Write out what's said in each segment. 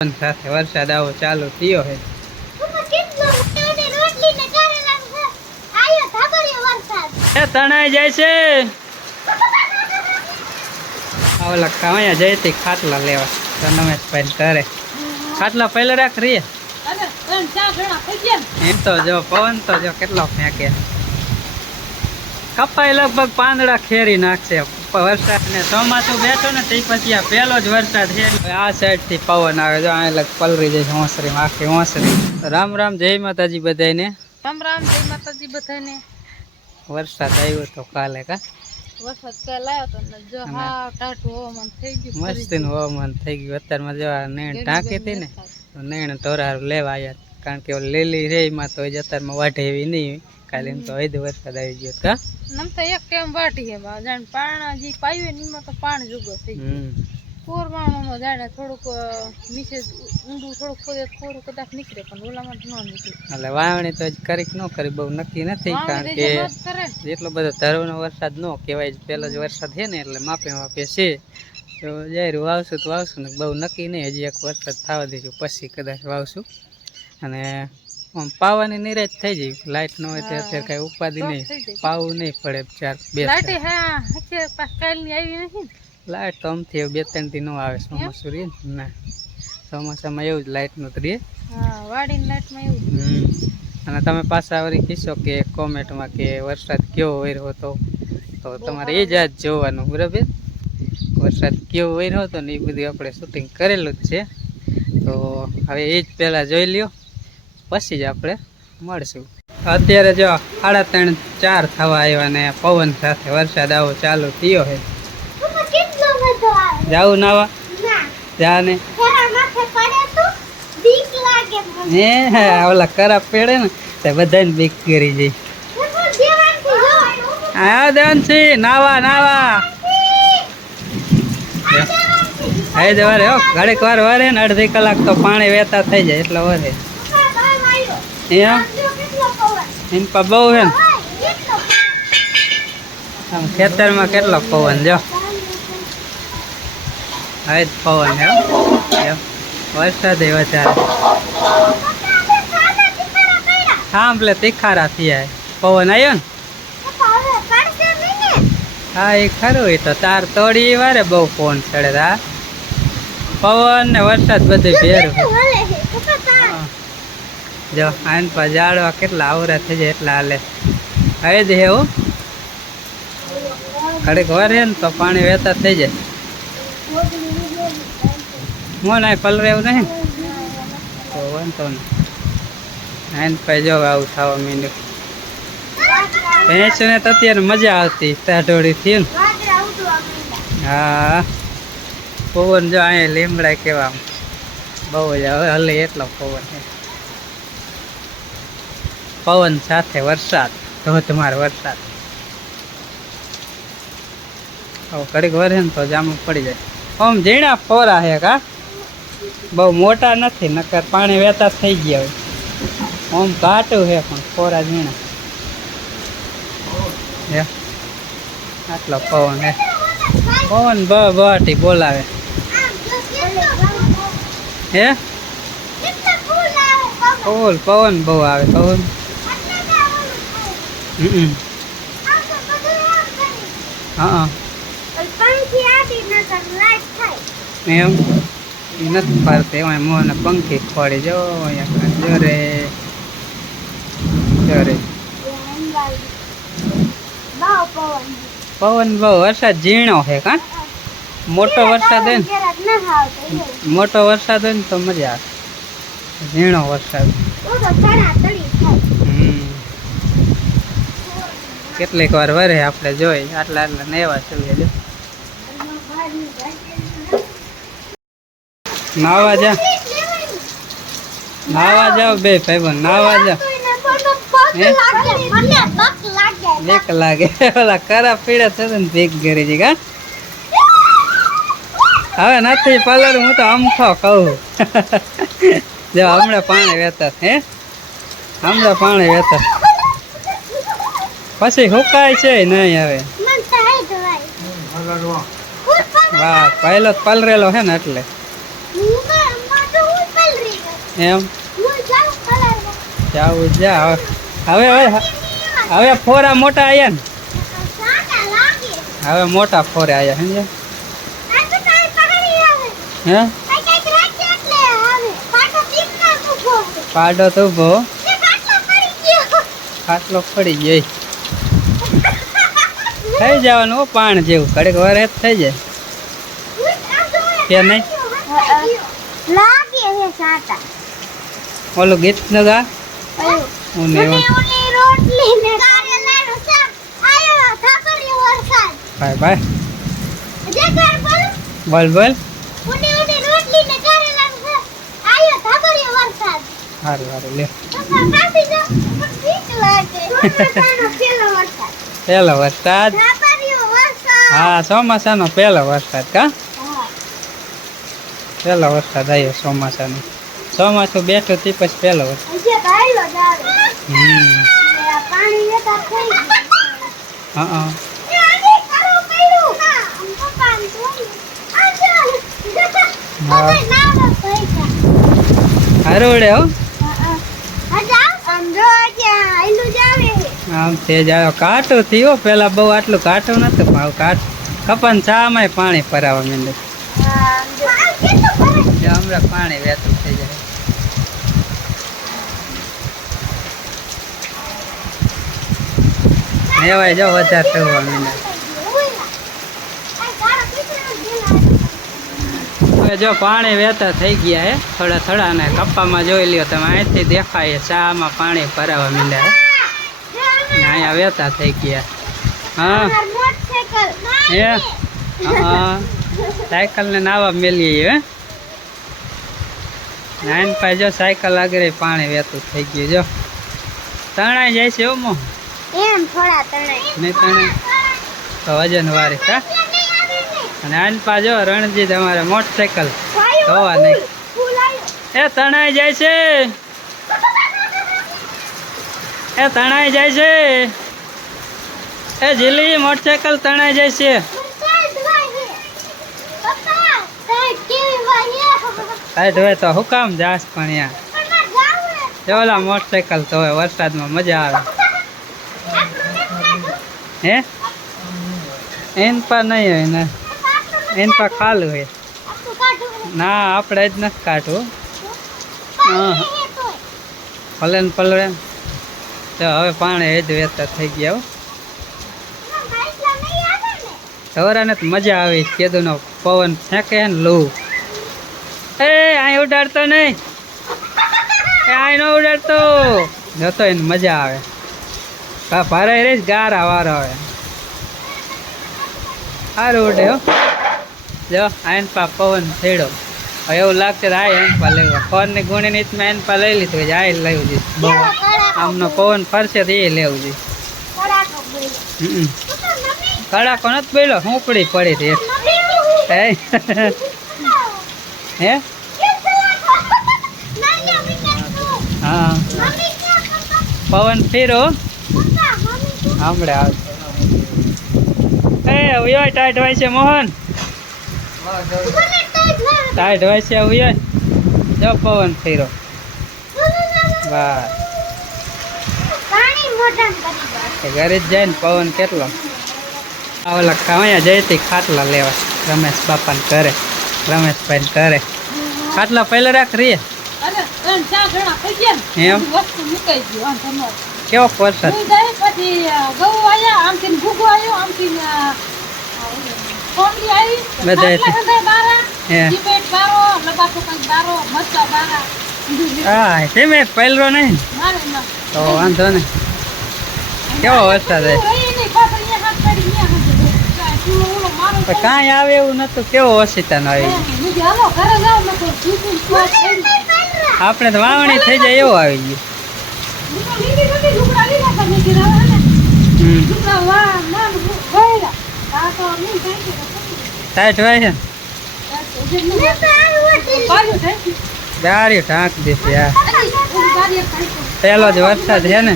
પવન સાથે વરસાદ આવો ચાલુ થયો હે. એ તણાઈ જાય છે. ઓલા કાંયા જઈતી ખાટલા લેવા. રમેશભાઈ કરે ખાટલા પહેલા રાખ રહીએ એમ તો જો પવન તો જો કેટલો ફેંકે. કપાઈ લગભગ પાંદડા ખેરી નાખશે. વરસાદ ને ચોમાસું બેઠો ને તે પછી આ પહેલો જ વરસાદ છે. આ સાઈડથી પવન આવે જો આ લગ પલરી જાય હોંસરી આખી હોંસરી. રામ રામ જય માતાજી બધાને રામ રામ જય માતાજી બધાને વરસાદ આવ્યો તો કાલે કા? વરસાદ કાલ આવ્યો તો ને જો અને હા ટાઢું હવામાન થઈ ગયું મસ્તી નું થઈ ગયું. અત્યારમાં જો નેણ ઢાંકી હતી ને નેણ તોરાર લેવા આવ્યા કારણ કે લીલી રે માં તો અત્યારમાં વાઢે એવી નહીં. કાલે તો હૈદ વરસાદ આવી ગયો કા નમ તો એક ટેમ વાટી હે બા જાણ પાણા જી પાયું ની માં તો પાણ જુગો થઈ ગયો. હમ. કોરવાણું નો જાણે થોડુંક નીચે ઊંડું થોડુંક ખોદે થોડું કદાચ નીકળે પણ ઓલામાં ન નીકળે. એટલે વાવણી તો કરી કે ન કરી બહુ નક્કી નથી કારણ કે એટલો કરે બધો ધર્મનો વરસાદ ન કહેવાય પહેલો જ વરસાદ છે ને એટલે માપે માપે છે. તો જાહેર વાવશું તો વાવશું ને બહુ નક્કી નહીં હજી એક વરસાદ થવા દઈશું પછી કદાચ વાવશું. અને આમ પાવાની નિરાશ થઈ જાય લાઈટ ન હોય તો અત્યારે કઈ ઉપાધિ નહીં. પાવું નહીં પડે ચાર બે લાઈટ તો આમથી બે ત્રણથી ન આવે ચોમાસું રહે ના? ચોમાસામાં એવું જ લાઇટનું નું. હમ. અને તમે પાછા વળી કહેશો કે કોમેન્ટમાં કે વરસાદ કેવો વર્યો હતો? તો તમારે એ જ આજ જોવાનું બરાબર? વરસાદ કેવો વર્યો હતો ને એ બધું આપણે શૂટિંગ કરેલું જ છે. તો હવે એ જ પહેલાં જોઈ લ્યો. પછી જ આપણે મળશું. અત્યારે જો સાડા ત્રણ ચાર થવા આવ્યા ને પવન સાથે વરસાદ આવો ચાલુ થયો છે જાવું નાવા? જા ને હે હે, ઓલા કરા પેડે ને તે બધાને બીક કરી જાય. હા દેવનસી નાવા નાવા. હે જવારે હો ઘડીક વાર વારે ને અડધી કલાક તો પાણી વહેતા થઈ જાય એટલે વરે. એમ એમ પા બહુ છે આમ ખેતરમાં કેટલો પવન જો? હવે જ પવન. એમ. વરસાદ વધારે. હા પેલે તીખારા થયા. પવન આવ્યો ને? હા એ ખરું એ તો તાર તોડી વારે બહુ ફોન ચડે પવન ને વરસાદ બધું ભેર હા. જો, આન પજાડવા કેટલા આવરા થઈ જાય એટલા હાલે. હવે જ એવું ઘડીક હે ને તો પાણી વહેતા થઈ જાય. હું ના પલરે એવું નહીં? તો વાંધો નહીં. આને પર જો આવું થવા માંડ્યું. ભેંસને તો અત્યારે મજા આવતી ટાઢોળી થી ને. હા. પવન જો અહીંયા લીમડા કેવા બહુ જ, હવે હલે એટલો પવન છે. પવન સાથે વરસાદ. ધોધમાર વરસાદ. હવે કડીક વરે ને તો જામું પડી જાય. આમ ઝીણા ફોરા છે કા? બહુ મોટા નથી નકર પાણી વહેતા થઈ ગયા હોય. આમ ઘાટું છે પણ ફોરા ઝીણા. હે? આટલો પવન હે. પવન બ બહાટી બોલાવે. હે? ફૂલ પવન બહુ આવે પવન. હા એમ? એ નથી ફરતી એમાં મોહને પંખી ખોડી જો, અહીંયા જોરે જોરે પવન બહુ, વરસાદ ઝીણો છે, કાં? મોટો વરસાદ હોય ને, મોટો વરસાદ હોય ને તો મજા આવે. ઝીણો વરસાદ હમ કેટલીક વાર વરે આપણે જોઈ, આટલા આટલા ને એવા જો નાવા જા. નાવા જાવ બે ભાઈબંધ, નાવા જાઓ. લાગે. ઓલા કરા પીડા થશે ને ભેગ કરી જઈ કા? હવે નથી પલર હું તો અમથો કહું. જો હમણાં પાણી વહેતા હે? હમણાં પાણી વહેતા પછી હુકાય છે નહીં હવે. વાહ પહેલો પલરેલો હે ને એટલે. એમ જાવું જા હવે. હવે હવે ફોરા મોટા આયા ને. હવે મોટા ફોરે આયા સમજે હે? પાડો તો ઊભો ખાટલો પડી જાય થઈ જવાનું પાણ જેવું. કડક વાર થઈ જાય. કે નહીં? ઓલો ગીત ન ગા? ભાઈ ભાઈ. બોલ. બોલ સારું સારું લે. પહેલો વરસાદ. હા ચોમાસાનો પહેલો વરસાદ કા? હા. પહેલો વરસાદ આવ્યો ચોમાસાનો. ચોમાસું બેઠું તે પછી પહેલો વરસાદ. હા એ આને ખરું કર્યું. હા, આમ પપ્પા આમ જોયું. આ જો. પપ્પા નાવા પૈસા. હારું હો હા, હા. હજા? આમ જો ત્યાં આયલું જ આવે. આમ તે જાય કાંટો થયો. પેલા બહુ આટલું કાટું નતું હવે કાટ કપન ચામાંય પાણી ભરાવા માંડે. હમણાં પાણી વહેતું થઈ જાય. મેવાય જો વધારે થવા માંડે. જ પાણી વહેતા થઈ ગયા હે, થોડા થોડા ને કપ્પામાં જોઈ લ્યો તમે, અહીંથી દેખાય ચા ચામાં પાણી ભરાવા માંડ્યા હે આવ્યા તા થઈ ગયા. હા. હે? સાયકલ ને નાવા મેલીએ હે. નાઈન પાસે જો સાયકલ આગળ પાણી વહેતું થઈ ગયું જો. તણાઈ જાય છે એવું એમ થોડા તણાઈ. નહીં તણાઈ તો વજન વારી કા? અને આન પા જો અમારે મોટરસાયકલ ધોવા નહીં. એ તણાઈ જાય છે. એ તણાઈ જાય છે એ જીલી મોટરસાયકલ તણાઈ જાય છે હોય તો હું કામ જાસ પણ યા પણ મારે જાવું છે. જો ઓલા મોટરસાયકલ તો હોય વરસાદમાં મજા આવે. હે એન પર નહીં હોય ને એન પર. ખાલું હોય. ના આપણે જ નથી કાઢવું છે ને પલળે તો હવે પાણી એ જ વહેતા થઈ ગયા ના, ને. સવારાને તો મજા આવી કેદુનો પવન ફેંકે ને લૂ. એ અહીં ઉડાડતો નહીં. એ અહીં ન ઉડાડતો. જતો એને મજા આવે. હા ભરાઈ રહીશ ગારા વારો આવે. સારું ઉડે હો. જો આયન પા પવન હવે એવું લાગશે આ આયન પા લેવા. ફોનની ગુણી ની મેં આયન પા લઈ લીધું આ લઈ લીધું. આમનો પવન ફરશે તો એ લેવું જોઈએ કડાકો નથી બોલ્યો હું પડી હતી હે? હે? પવન ફેરો? હમણે આવશે એ ઉયો ટાઈટ હોય છે મોહન. ટાઈટ હોય છે ઉયો જો પવન ફેરો. વાહ પાણી મોઢામાં કરી દો. એ ઘરે જ જાય ને પવન કેટલો? ઓલા ખાવાયા જઈતી ખાટલા લેવા. રમેશ બાપાને ઘરે રમેશભાઈ ઘરે. ખાટલા પહેલા રાખ રીએ એમ? કેવો વરસાદ? હે. પહેલો નહીં તો વાંધો ને કેવો વરસાદ કાઢી. કાંઈ આવે એવું નતું કેવો ઓશિતા નો. આપણે તો વાવણી થઈ જાય એવું આવી ગયું. ટાઈટ હોય છે. ગાડી ઢાંક ખાઈ તો. પહેલો જ વરસાદ છે ને?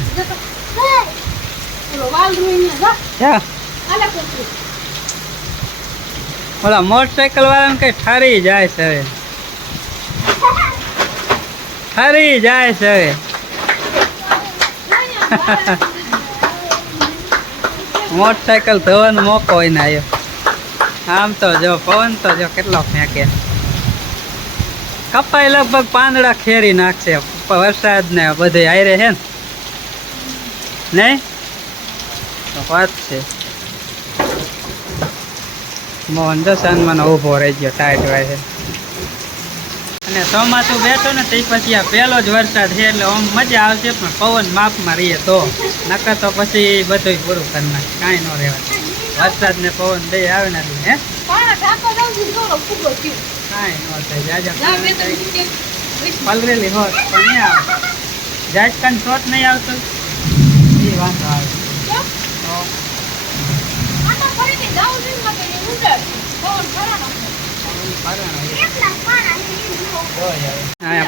ઓલો મોટરસાયકલ વાળાને કઈ ઠારી જાય છે હવે. ઠારી જાય છે હવે. મોટરસાયકલ ધોવાનો મોકો હોય ને આવ્યો આમ તો જો પવન તો જો કેટલો ફેંકે. કપાઈ લગભગ પાંદડા ખેરી નાખશે. વરસાદ ને બધે આયરે છે ને. નહીં? વાત છે. મોહન જો સન્માન ઊભો રહી ગયો ટાઈટ હોય છે. અને ચોમાસું બેઠો ને તે પછી આ પહેલો જ વરસાદ છે એટલે આમ મજા આવશે પણ પવન માપમાં રહીએ તો. નકર તો પછી બધું પૂરું કરી નાખે કાંઈ ન રહેવાય વરસાદ ને પવન બે આવે ને હે. કાંઈ ન થાય જાજા. પલરેલી હોત પણ નહીં આવે. જાજકાન શોટ નહીં આવતો? એ વાંધો આવે.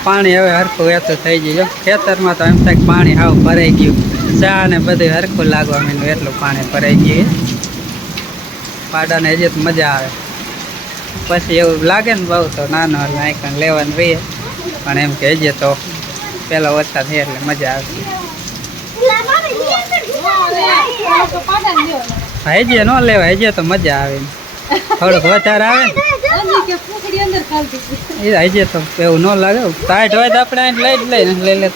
પાણા હવે હરખું વેતું થઈ ગયું ખેતરમાં તો એમ થાય પાણી હાવ ભરાઈ ગયું. ચા ને બધું હરખું લાગવા માંડ્યું, એટલું પાણી ભરાઈ ગયું પાડાને હજી તો મજા આવે. પછી એવું લાગે ને બહુ તો નાનો લેવાનું રહીએ પણ એમ કે હજી તો પેલા ઓછા થયા એટલે મજા આવતી નિયંત્રણ નો લેવા જીવવાનું તો મજા આવે થોડુંક વધારે આવે. એ હજી તો એવું ન લાગે ટાઈટ હોય તો આપણે અહીં લઈ જ લઈએ લઈ લે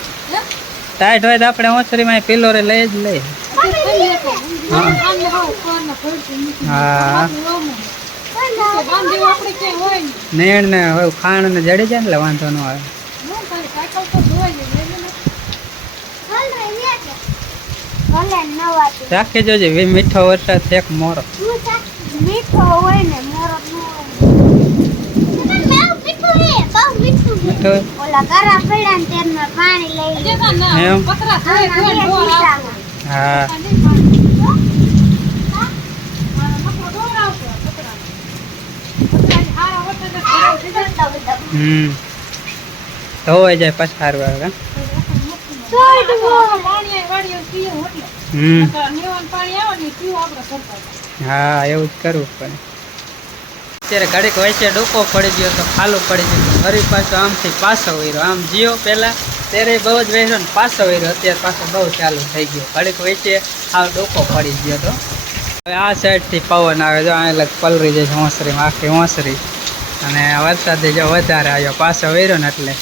ટાઈટ હોય તો આપણે ઓછરીમાં પિલોરે લઈ જ લેતો? હા. નેણ ને ખાણ ને જડી જાય ને વાંધો ન આવે હું તારી સાયકલ તો ધોવાઈ ગઈ. લઈ લે ને. ભલે લે કે. ભલે નવાથી. રાખી જોજે મીઠો વરસાદ છે એક મોરો. મીઠો હોય ને મોરો મીઠું હે, ઓલા પડ્યા ને પાણી લઈ એમ? હમ. ધોવાઈ જાય પછી સારું હા એવું જ કરવું પડે. અત્યારે ઘડીક વચ્ચે ડૂકો પડી ગયો તો ખાલું પડી ગયું ફરી પાછો આમથી પાછો વળ્યો આમ જીઓ પહેલાં ત્યારે બહુ જ વહેરો ને પાછો વળ્યો અત્યારે પાછો બહુ ચાલુ થઈ ગયો. ઘડીક વચ્ચે આ ડોકો પડી ગયો તો. હવે આ સાઈડથી પવન આવે જો લગ પલરી જાય છે હોંસરીમાં આખી હોંસરી. અને વરસાદ જો વધારે આવ્યો પાછો વળ્યો ને એટલે.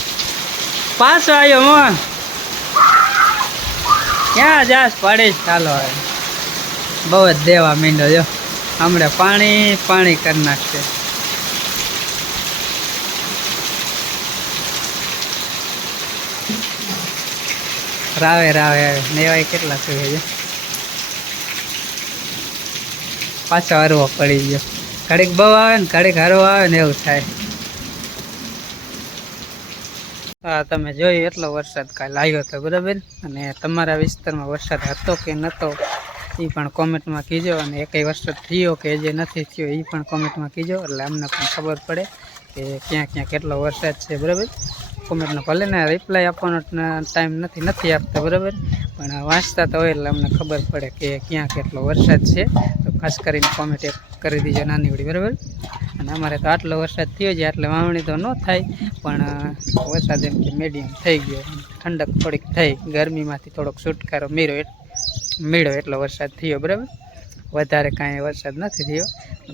પાછો આવ્યો મોહન. ક્યાં જાસ પડીશ? ચાલો હવે. બહુ જ દેવા મીંડો જો. હમણાં પાણી પાણી કરી નાખશે. રાવે રાવે નેવાય કેટલા સુધી છે પાછો હરવો પડી ગયો. ઘડીક બહુ આવે ને ઘડીક હરવો આવે ને એવું થાય. હા તમે જોયું એટલો વરસાદ કાલ આવ્યો હતો બરાબર? અને તમારા વિસ્તારમાં વરસાદ હતો કે નહોતો એ પણ કોમેન્ટમાં કીજો અને એકય વરસાદ થયો કે જે નથી થયો એ પણ કોમેન્ટમાં કીજો એટલે અમને પણ ખબર પડે કે ક્યાં ક્યાં કેટલો વરસાદ છે, બરાબર? કોમેન્ટનો ભલે રિપ્લાય આપવાનો ટાઈમ નથી નથી આપતા, બરાબર? પણ વાંચતા તો હોય એટલે અમને ખબર પડે કે ક્યાં કેટલો વરસાદ છે. તો ખાસ કરીને કોમેન્ટ એક કરી દીજો નાની વડી બરાબર? અને અમારે તો આટલો વરસાદ થયો છે એટલે વાવણી તો ન થાય, પણ વરસાદ એમ કે મીડિયમ થઈ ગયો. ઠંડક થોડીક થઈ, ગરમીમાંથી થોડોક છુટકારો મીરો મેળ્યો એટલો વરસાદ થયો, બરાબર? વધારે કાંઈ વરસાદ નથી થયો.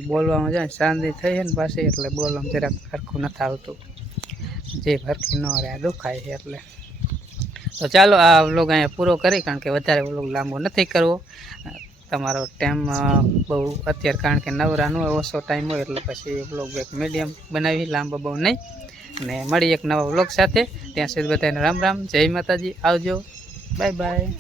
બોલવામાં જાય શાંતિ થઈ ને પાછી, એટલે બોલવામાં જરાક સરખું નથી આવતું. જે ભરખી ન રહે દુખાય છે એટલે. તો ચાલો આ વ્લોગ અહીંયા પૂરો કરી, કારણ કે વધારે વ્લોગ લાંબો નથી કરવો. તમારો ટાઈમ બહુ અત્યારે કારણ કે નવરાનો ઓછો ટાઈમ હોય, એટલે પછી વ્લોગ એક મીડિયમ બનાવી, લાંબો બહુ નહીં. અને મળી એક નવા વ્લોગ સાથે. ત્યાં સુધી બધાને રામ રામ, જય માતાજી, આવજો. Bye bye.